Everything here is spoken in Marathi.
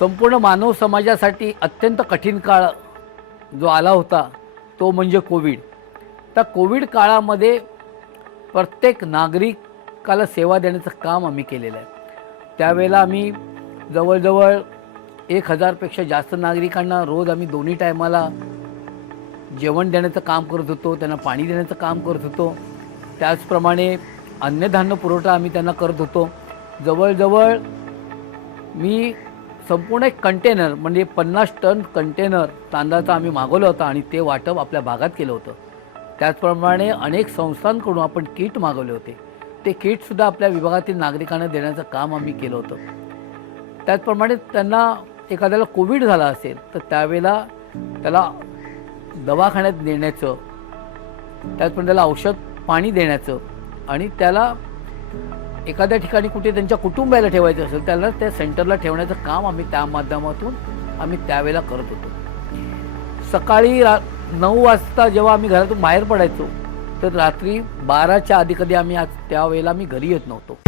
संपूर्ण मानव समाजासाठी अत्यंत कठीण काळ जो आला होता तो म्हणजे कोविड. त्या कोविड काळामध्ये प्रत्येक नागरिकाला सेवा देण्याचं काम आम्ही केलेलं आहे. त्यावेळेला आम्ही जवळजवळ एक हजारपेक्षा जास्त नागरिकांना रोज आम्ही दोन्ही टायमाला जेवण देण्याचं काम करत होतो त्यांना पाणी देण्याचं काम करत होतो. त्याचप्रमाणे अन्नधान्य पुरवठा आम्ही त्यांना करत होतो. जवळजवळ मी संपूर्ण एक कंटेनर म्हणजे पन्नास टन कंटेनर तांदळाचा आम्ही मागवलं होतं आणि ते वाटप आपल्या भागात केलं होतं. त्याचप्रमाणे अनेक संस्थांकडून आपण किट मागवले होते. ते किटसुद्धा आपल्या विभागातील नागरिकांना देण्याचं काम आम्ही केलं होतं. त्याचप्रमाणे त्यांना एखाद्याला कोविड झाला असेल तर त्यावेळेला त्याला दवाखान्यात नेण्याचं त्याचप्रमाणे त्याला औषध पाणी देण्याचं आणि त्याला एखाद्या ठिकाणी कुठे त्यांच्या कुटुंबाला ठेवायचं असेल त्याला त्या सेंटरला ठेवण्याचं काम आम्ही त्या माध्यमातून आम्ही त्यावेळेला करत होतो. सकाळी रा नऊ वाजता जेव्हा आम्ही घरातून बाहेर पडायचो तर रात्री बाराच्या आधी कधी आम्ही आज त्यावेळेला आम्ही घरी येत नव्हतो.